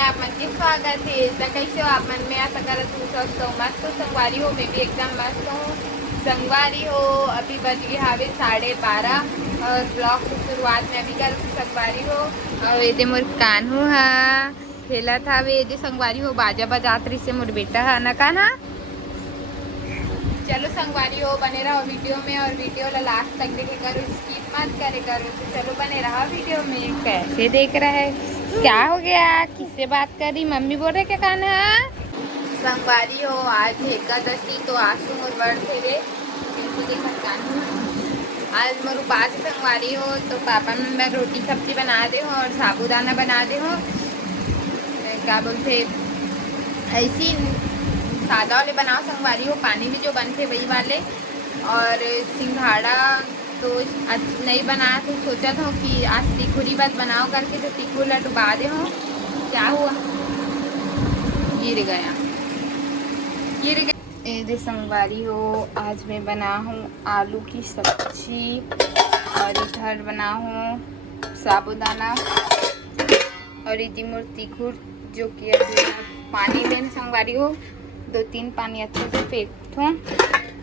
में आप मन के स्वागत है। तो कैसे हो आप मन में आशा कर तू स्वस्थ हो मस्त हो संगवारी हो। मैं भी एकदम मस्त हूँ संगवारी हो। अभी बज गए हावे 12:30 और ब्लॉग की शुरुआत में अभी कर संगवारी हो। और ये मोर कान्हू हा खेला था वे जो संगवारी हो बाजा बजात रही से मोर बेटा है ना कान्हा। चलो संगवारी हो बने रहो वीडियो में और वीडियो ला लास्ट तक देखे करो, स्किप मत करे करो। तो चलो बने रहो वीडियो में। कैसे देख रहा है, क्या हो गया, किससे बात करी, मम्मी बोल रहे क्या खाना। संगवारी हो आज है एकादशी तो आज तो मोर वर्ड थे रे आज मोर उपास संगवारी हो। तो पापा मैं रोटी सब्जी बना दे हो और साबूदाना बना दे हो। क्या बोलते ऐसी सादा वाले बनाओ संगवारी हो, पानी में जो बनते वही वाले। और सिंघाड़ा तो नहीं बनाया तो सोचा था कि आज तिखुरी बात बनाओ करके, तो तिखुर ला डुबा दे हो। क्या हुआ, गिर गया गिर गया। ये संगवारी हो आज मैं बना हूँ आलू की सब्जी और इधर बना हूँ साबूदाना और इधर मोर तिखुर जो कि पानी में संगवारी हो 2-3 पानी अच्छे से फेंकूँ।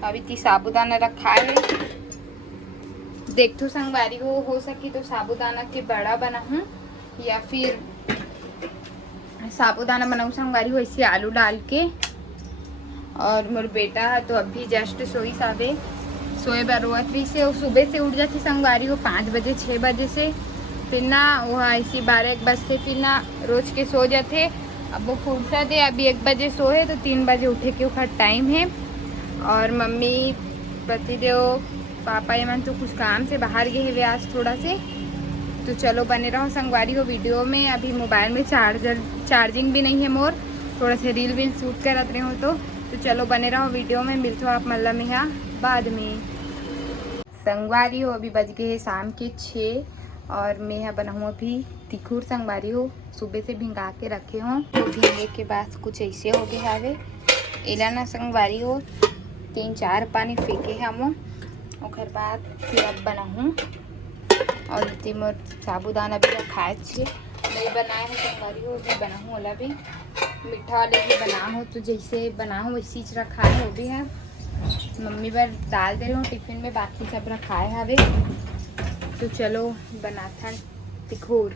अभी ती साबूदाना रखा है। देखो संगवारी हो सकी तो साबूदाना के बड़ा बनाऊँ या फिर साबूदाना बनाऊँ संगवारी हो इसे आलू डाल के। और मोर बेटा है तो अभी जस्ट सोई साबे सोए बरोत्री से सुबह से उठ जाती संगवारी हो 5 बजे 6 बजे से। फिर ना वो ऐसी 12-1 बजते फिर ना रोज के सो जाते। अब वो फुर्सत है, अभी 1 बजे सोए तो 3 बजे उठे के उखा टाइम है। और मम्मी पतिदेव पापा ये मन तो कुछ काम से बाहर गए हुए आज थोड़ा से। तो चलो बने रहो संगवारी हो वीडियो में। अभी मोबाइल में चार्जिंग भी नहीं है मोर, थोड़ा से रील वील शूट कर रहे हो तो चलो बने रहो वीडियो में। मिलते हो आप मल्ला में यहाँ बाद में। संगवारी हो अभी बज गए शाम के 6 और मैं यहाँ बनाऊँ अभी तिखुर संगवारी हो। सुबह से भिंगा के रखे हों तो भींगे के बाद कुछ ऐसे हो गए हावे एला ना संगवारी हो 3-4 पानी फेंके हम और बाद फिर अब बनाऊँ। और इतने मोर साबूदाना भी रखाए छे नहीं बनाए हैं संगवारी हो भी बनाऊँ वाला भी मीठा वाले भी बनाऊँ। तो जैसे बनाऊँ वैसी चीज रखाए हो भी है मम्मी बार डाल दे रही हूँ टिफिन में, बाकी सब रखाए हवे। तो चलो बनाथा तिखुर।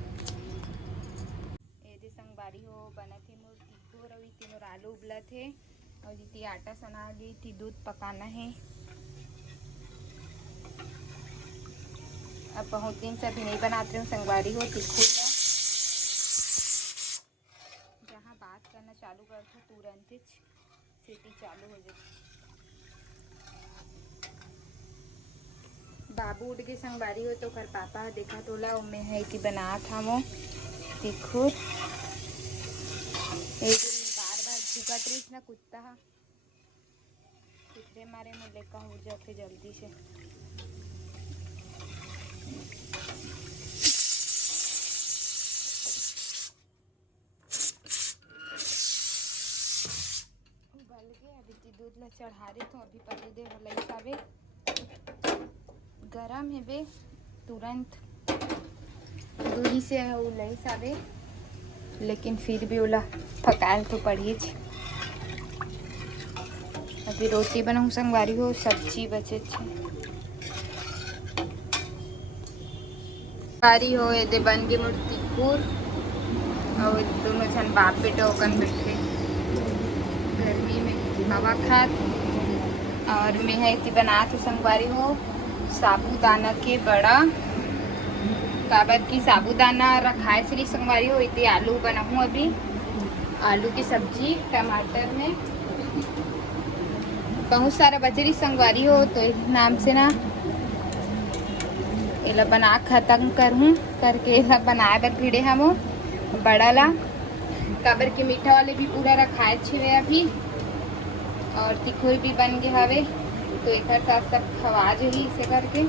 ये संगवारी हो बना थे मोर तिखुर और इतने मोर आलू उबला थे और इतनी आटा सना ली थी, दूध पकाना है। अब बहुत दिन से अभी नहीं बनाते हूँ संगवारी हो तिखुर का। जहाँ बात करना चालू करते तुरंत ही सीटी चालू हो जाती। बाबू उठ के संगवारी हो तो कर पापा देखा तोला मैं है कि बना था वो तिखुर। एक बार बार भूकत रही ना कुत्ता कुतरे मारे में लेकर उठ जाते जल्दी से। उबल गए अभी दूध ला चढ़ा रहे तो अभी पति दे लई पावे गरम है बे तुरंत दूरी से लई सावे, लेकिन फिर भी ओला पकाल तो पड़ी। अभी रोटी बनाऊँ संगवारी हो सब्जी बचे संगवारी हो ये बन गए मोर तिखुर और दोनों छन बाप बेटे ओकन बैठे गर्मी में हवा खात। और मैं है इतनी बना तो संगवारी हो साबूदाना के बड़ा काबर की साबूदाना रखाए श्री संगवारी हो। इतनी आलू बनाऊँ अभी आलू की सब्जी टमाटर में बहुत सारा बचरी संगवारी हो तो इस नाम से ना एला बना खत्म करूँ करके एला बनाए बर भिड़े हम बड़ा ला काबर के मीठा वाले भी पूरा रखाए छे अभी और तिखुर भी बन गए हवे तो एक साथ सब खवा जो ही इसे करके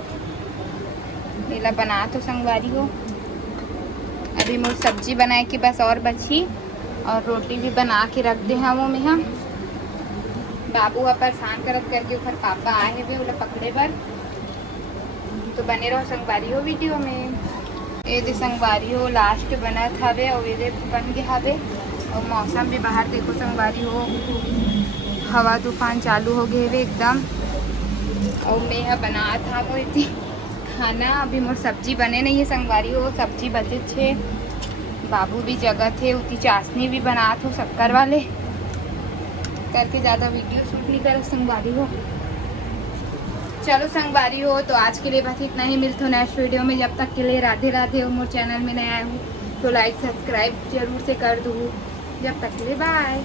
एला बना तो संगवारी हो। अभी मोर सब्जी बनाए के बस और बची और रोटी भी बना के रख दे हम में हम। बाबू है परेशान करत करके फिर पापा आए हैं ओला पकड़े बर। तो बने रहो संगवारी हो वीडियो में। ये संगवारी हो लास्ट बना था और ये बन गया हवे और मौसम भी बाहर देखो संगवारी हो, हवा तूफान चालू हो गए वे एकदम। और मैं बना था वो इतनी खाना, अभी मोर सब्जी बने नहीं है संगवारी हो, सब्जी बचे छे। बाबू भी जगह थे, उतनी चाशनी भी बना थो शक्कर वाले करके, ज़्यादा वीडियो शूट नहीं कर संगवारी हो। चलो संगवारी हो, तो आज के लिए बस इतना ही। मिलते हो नेक्स्ट वीडियो में, जब तक के लिए राधे राधे। और मोर चैनल में नया आए हूँ तो लाइक सब्सक्राइब जरूर से कर दूँ। जब तक के लिए बाय।